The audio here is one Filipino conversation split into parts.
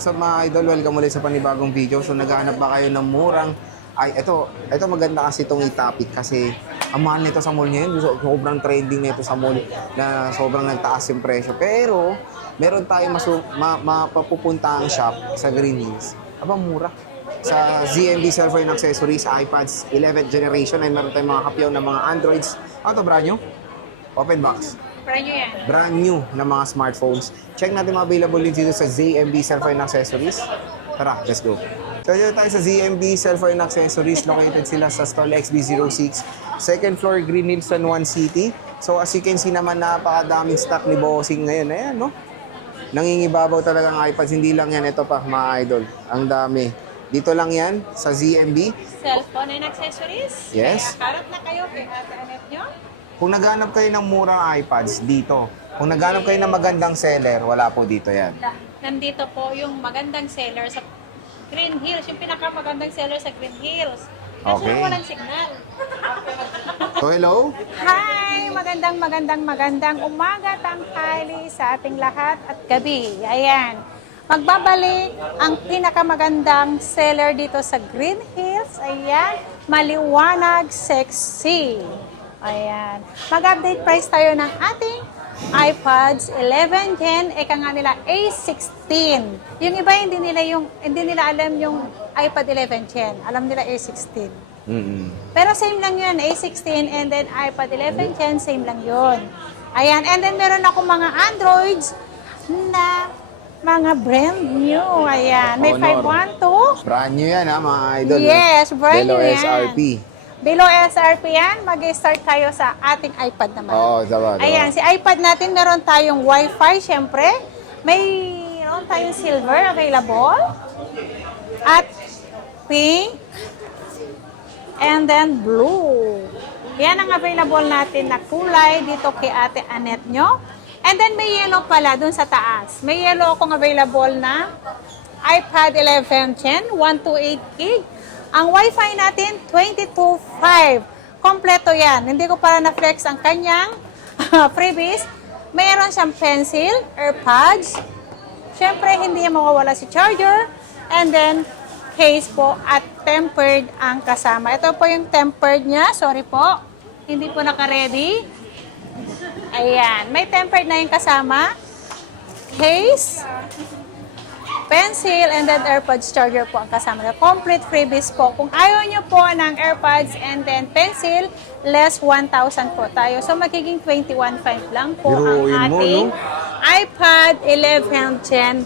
So mga idol, welcome ulit sa panibagong video. So naghahanap ba kayo ng murang ito maganda kasi itong topic kasi ang mahal nito sa mall ngayon. Sobrang trending nito sa mall na sobrang nagtaas yung presyo. Pero meron tayong mapapupuntahang shop sa Green Hills. Mura. Sa ZMB Cellphone Accessories, iPads 11th generation ay meron tayong mga kapyaw na mga Androids. Ano to, brand new? Open box. Brand new yan. Brand new na mga smartphones. Check natin mga available din dito sa ZMB Cellphone Accessories. Tara, let's go. So dito tayo sa ZMB Cellphone Accessories. Located sila sa stall XB06. Second floor, Green Hills, San Juan City. So as you can see naman, napakadaming stock ni Bossing ngayon. Ayan, no? Nangingibabaw talaga ng iPads. Hindi lang yan. Ito pa, mga idol. Ang dami. Dito lang yan sa ZMB. Cellphone and accessories. Yes. Kaya harap na kayo kay Ate Anet nyo. Kung naghanap kayo ng murang iPads, dito. Kung naghanap kayo ng magandang seller, wala po dito yan. Nandito po yung magandang seller sa Green Hills. Yung pinakamagandang seller sa Green Hills. Kasi Okay. walang signal. So hello? Hi! Magandang umaga, tanghali sa ating lahat at gabi. Ayan. Magbabalik ang pinakamagandang seller dito sa Green Hills. Ayan. Maliwanag, sexy. Ayan. Mag-update price tayo ng ating iPads 11 Gen, eka nga nila A16. Yung iba hindi nila alam yung iPad 11 Gen. Alam nila A16. Pero same lang yun, A16 and then iPad 11 Gen, same lang yun. Ayan, and then meron ako mga Androids na mga brand new. Ayan, may Honor. 512. Brand new yan ha, mga idol. Yes, brand Below new yan. SRP. Below SRP yan, mag-start tayo sa ating iPad naman. Oo, diba. Ayan, si iPad natin, meron tayong Wi-Fi, syempre. Mayroon tayong silver available. At pink. And then blue. Yan ang available natin na kulay dito kay Ate Anet nyo. And then may yellow pala dun sa taas. May yellow akong available na iPad 11 Gen, 128GB. Ang Wi-Fi natin, 22.5. Kompleto yan. Hindi ko para na-flex ang kanyang freebies. Mayroon siyang pencil, AirPods. Siyempre, hindi niya mawawala si charger. And then, case po at tempered ang kasama. Ito po yung tempered niya. Sorry po. Hindi po naka-ready. Ayan. May tempered na yung kasama. Case. Pencil, and then AirPods charger po ang kasama. Complete freebies po. Kung ayaw nyo po ng AirPods and then pencil, less 1,000 po tayo. So, magiging 21.5 lang po Biruin ang mo, ating no? iPad 11 Gen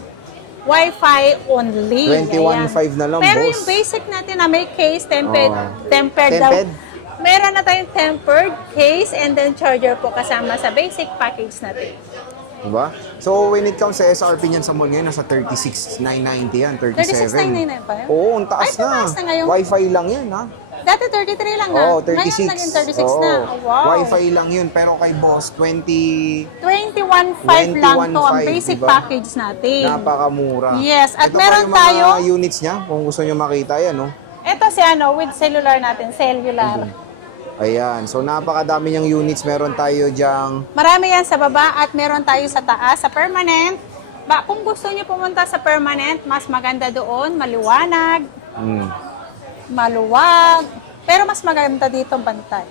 Wi-Fi only. 21.5 na lang, Pero boss. yung basic natin na may case, tempered, tempered daw. Tempered? Meron na tayong tempered case and then charger po kasama sa basic package natin. Diba? So, when it comes sa SRP niyan sa mall ngayon, nasa 36,990 yan, 37. 36,999 pa yun? Oo, ang taas Ay, tumaas na ngayon. Wi-Fi lang yan, ha? Dati 33 lang na. Oo, 36. Ngayon naging 36 na. Oo. Oh, wow. Wi-Fi lang yun, pero kay boss, 21.5 lang to ang 21.5, basic diba? package natin. Napakamura. Yes, at ito meron pa yung mga tayo, units niya, kung gusto nyo makita yan, no? ito si with cellular natin, cellular. Ayan, so napakadami niyang units. Meron tayo dyang Marami yan sa baba at meron tayo sa taas, sa permanent. Kung gusto niyo pumunta sa permanent, mas maganda doon, maliwanag, maluwag, pero mas maganda dito bantay.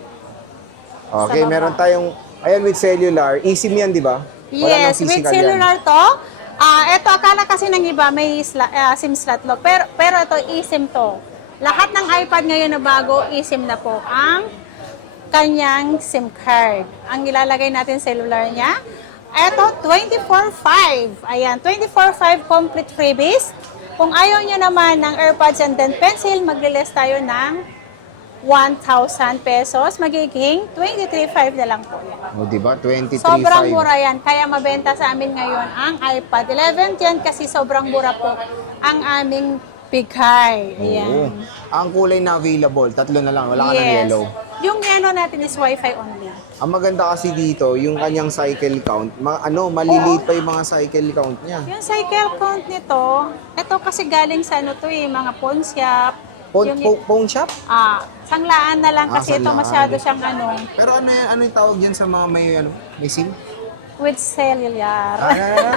Okay, Sa baba. meron tayong, ayan with cellular. eSIM yan, di ba? Wala Yes, nang with physical cellular to. Ito, akala kasi ng iba may SIM slot lock. Pero ito, eSIM to. Lahat ng iPad ngayon na bago, eSIM na po ang kanyang SIM card. Ang ilalagay natin cellular niya. Ito, 24.5. Ayan, 24.5 complete freebies. Kung ayaw nyo naman ng AirPods and then pencil, maglilis tayo ng 1,000 pesos. Magiging 23.5 na lang po yan. yan. O, di ba? 23.5. Sobrang mura yan. Kaya mabenta sa amin ngayon ang iPad 11 Gen kasi sobrang mura po ang aming bigay. Oo. Ayan. Ang kulay na available, tatlo na lang. Wala ka ng yellow. Yung yellow natin is Wi-Fi only. Ang maganda kasi dito, yung kanyang cycle count, maliliit pa yung mga cycle count niya. Yung cycle count nito, ito kasi galing sa mga pawn shop. Phone shop? Sanglaan na lang kasi ito Sanglaan. masyado siyang Pero ano yung tawag dyan sa mga may SIM? with cellular. Ah,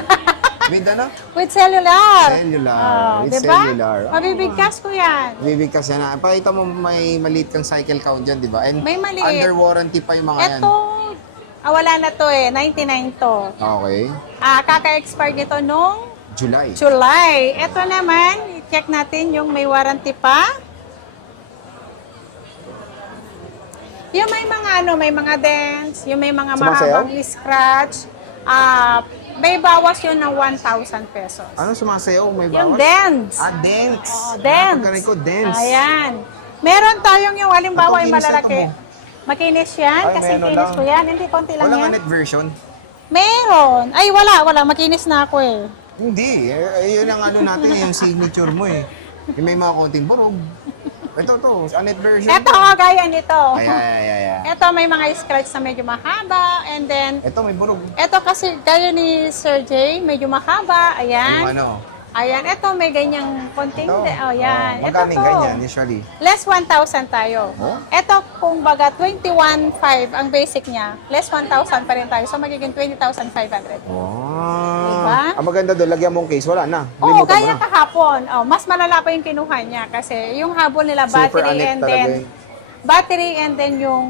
Mindanao? With cellular. Cellular. With diba? cellular. Mabibigkas ko yan. Bibigkas yan na. Pakita mo may maliit kang cycle count dyan, di ba? And May maliit. under warranty pa yung mga yan. Ito, wala na to eh. 99 to. Okay. Kaka-expire nito nung July. July. Ito naman, check natin yung may warranty pa. Yung may mga may mga dents, yung may mga Sumasayaw? mahabang scratch, may bawas yun ng 1,000 pesos. Ano sumasayaw? May bawas? Yung dents. Dents. Dents. Pagkarin ko, dents. Ayan. Meron tayong yung halimbawa Ito, yung kinis na malalaki. ito Makinis yan, Ay, kasi may ano kinis lang. ko yan. Hindi, konti lang Walang yan. net version? Meron. Ay, wala. Makinis na ako eh. Hindi. Yun ang ano natin, yung signature mo eh. Yung may mga konting burog. Ito, net version. Ito, gaya nito. Ay. Ito, may mga scratch na medyo mahaba. And then, Ito, may burog. ito kasi, gaya ni Sir Jay, medyo mahaba. Yung Ayan. ano? Ayan, ito may ganyang konting. Ito. Oh, yan. Ito Magkano to. ganyan, usually? Less 1,000 tayo. Oh? Ito, kung baga, 21,500 ang basic niya. Less 1,000 pa rin tayo. So, magiging 20,500. Oh. Diba? Ang maganda doon, lagyan mong case. Wala na. Oo, Limutan mo gaya na. kahapon. Oh, mas malala pa yung kinuha niya kasi yung habol nila Super battery anet and talaga then yun. battery and then yung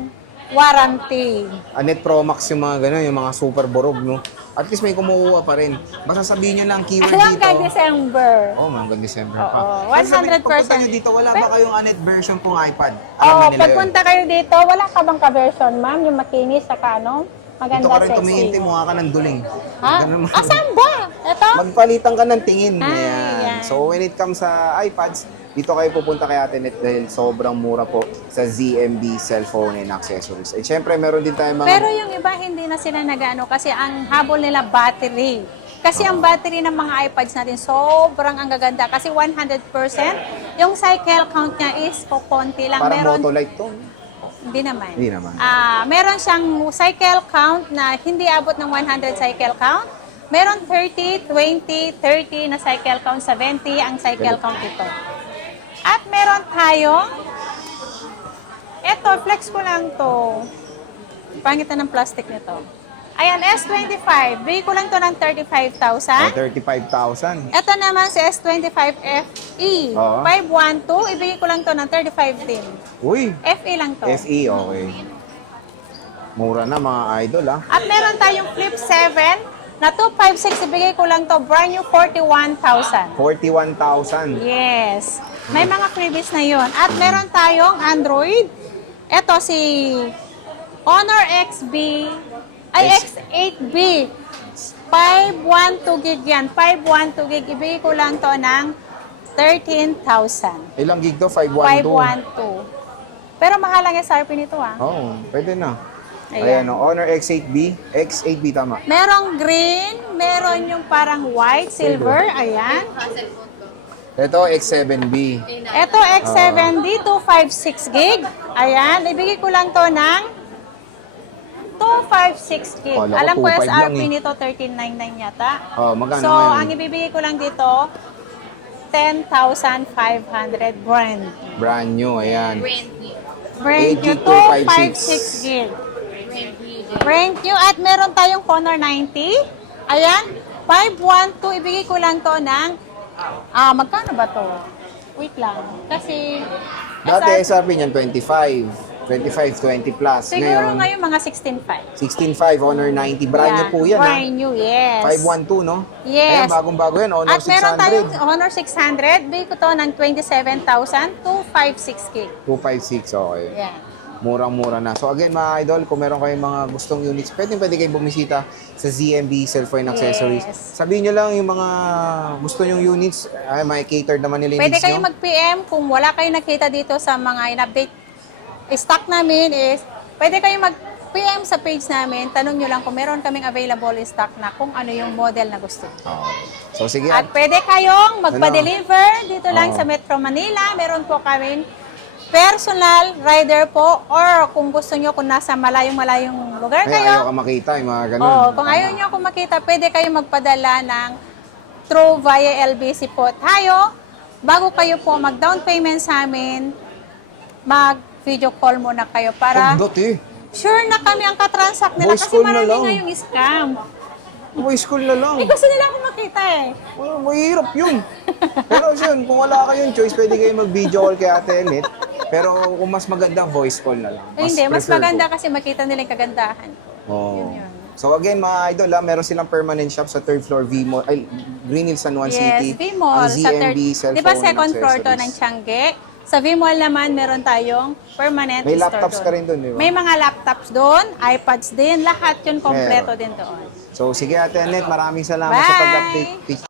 warranty. Anet Pro Max yung mga gano'n, yung mga super borog, no? At least may kumukuha pa rin. Basta sabihin nyo lang keyword Hanggang dito. December. Oh, hanggang December Oo, pa. 100%. Pagpunta nyo dito, wala ba kayong Anet version pong iPad? Alam Oh, na nila yun. pagpunta kayo dito, wala ka bang ka-version, ma'am? Yung makinis sa ano? Maganda, Dito ka rin sexy. tumingin, mukha ka ng duling. Ha? Ganun mo. Asan ba? Ito? Magpalitan ka ng tingin. Ay, Ayan. yan. So when it comes sa iPads, dito kayo pupunta kay Ate Net dahil sobrang mura po sa ZMB cellphone and accessories. And syempre, meron din tayong mga... Pero yung iba, hindi na sila nag-ano kasi ang habol nila battery. Kasi ang battery ng mga iPads natin, sobrang ang gaganda. Kasi 100%, yung cycle count niya is konti lang. Parang Motolite to. Hindi naman. Hindi naman. Meron siyang cycle count na hindi abot ng 100 cycle count. Meron 30, 20, 30 na cycle count, 70 ang cycle count ito. At meron tayong, eto, flex ko lang to. Pangit na ng plastic nito. Ayan, S25. Bigay ko lang to ng 35,000. 35,000. Ito naman si S25 FE. Oo. 512. Ibigay ko lang to ng 35 din. Uy! FE lang to. FE, okay. Mura na mga idol, ah. At meron tayong Flip 7 na 256. Ibigay ko lang to. Brand new 41,000. 41,000. Yes. May mga freebies na yun. At meron tayong Android. Ito si Honor XB. Ay, X8B. 512 gig yan. 512 gig. Ibigay ko lang to ng 13,000. Ilang gig to? 512? 512. Pero mahal ang SRP nito ah. Oo, pwede na. Ayan. Ayan, Honor X8B. X8B tama. Merong green, meron yung parang white, silver, ayan. Ito, X7B. Ito, X7D, 256 gig. Ayan, ibigay ko lang to ng 256 gig. Kala ko Alam ko 2.5 lang SRP eh. nito, 1399 yata. Oh, magkano So, ngayon? ang ibibigay ko lang dito, 10,500 brand. Brand new, ayan. Brand new, 256 gig. Brand new. At meron tayong Honor 90. Ayan, 512. Ibigay ko lang to ng, magkano ba to? Wait lang. Kasi, Dati SRP niyan 25. 25, 20 plus. siguro Ngayon, ngayon mga 16.5. 16.5, Honor 90. Brand new po yan, Brand new, yes. 512, no? Yes. Ayan, bagong-bago yan. Honor At meron 600. tayong Honor 600. Bigay ko to ng 27,256 gig. 256, okay. Yan. Murang-mura na. So again, mga idol, kung meron kayong mga gustong units, pwede kayong bumisita sa ZMB Cellphone Accessories. Yes. Sabihin nyo lang yung mga gusto nyong units, ay may cater naman nila yung Pwede needs kayo nyo. mag-PM kung wala kayo nakita dito sa mga in-update stock namin is, pwede kayo mag-PM sa page namin. Tanong nyo lang kung meron kaming available in stock na kung ano yung model na gusto. Okay. So sige, At pwede kayong magpa-deliver dito lang Oo. sa Metro Manila. Meron po kami personal rider po or kung gusto nyo kung nasa malayong lugar ay, ayaw kayo. ka makita, yung mga ganun. Oo, kung ayaw nyo akong makita, pwede kayo magpadala ng through via LBC po tayo. Bago kayo po mag-down payment sa amin, mag-video call muna kayo para Pagdot eh. sure na kami ang katransact nila Voice kasi call na marami lang. ngayong scam. Voice call na lang. Eh, gusto nila ako makita eh. Well, mahirap yun. Pero yun, kung wala kayong choice, pwede kayo mag-video call kay Ate Enet. Pero kung mas maganda, voice call na lang. Hindi, mas prefer maganda ko. kasi makita nila yung kagandahan ko. Oo. Yun. So again, mga idol, meron silang permanent shop sa third floor V-Mall, ay, Green Hills, San Juan City. Yes, V-Mall. Ang Sa third, ZMB, cellphone, di ba second and floor to accessories. ng Tiangge? Sa V-Mall naman, meron tayong permanent May store laptops doon. ka rin doon, di ba? May mga laptops doon, iPads din, lahat yun kompleto din doon. So sige Ate Enet, maraming salamat sa Bye! pag-update.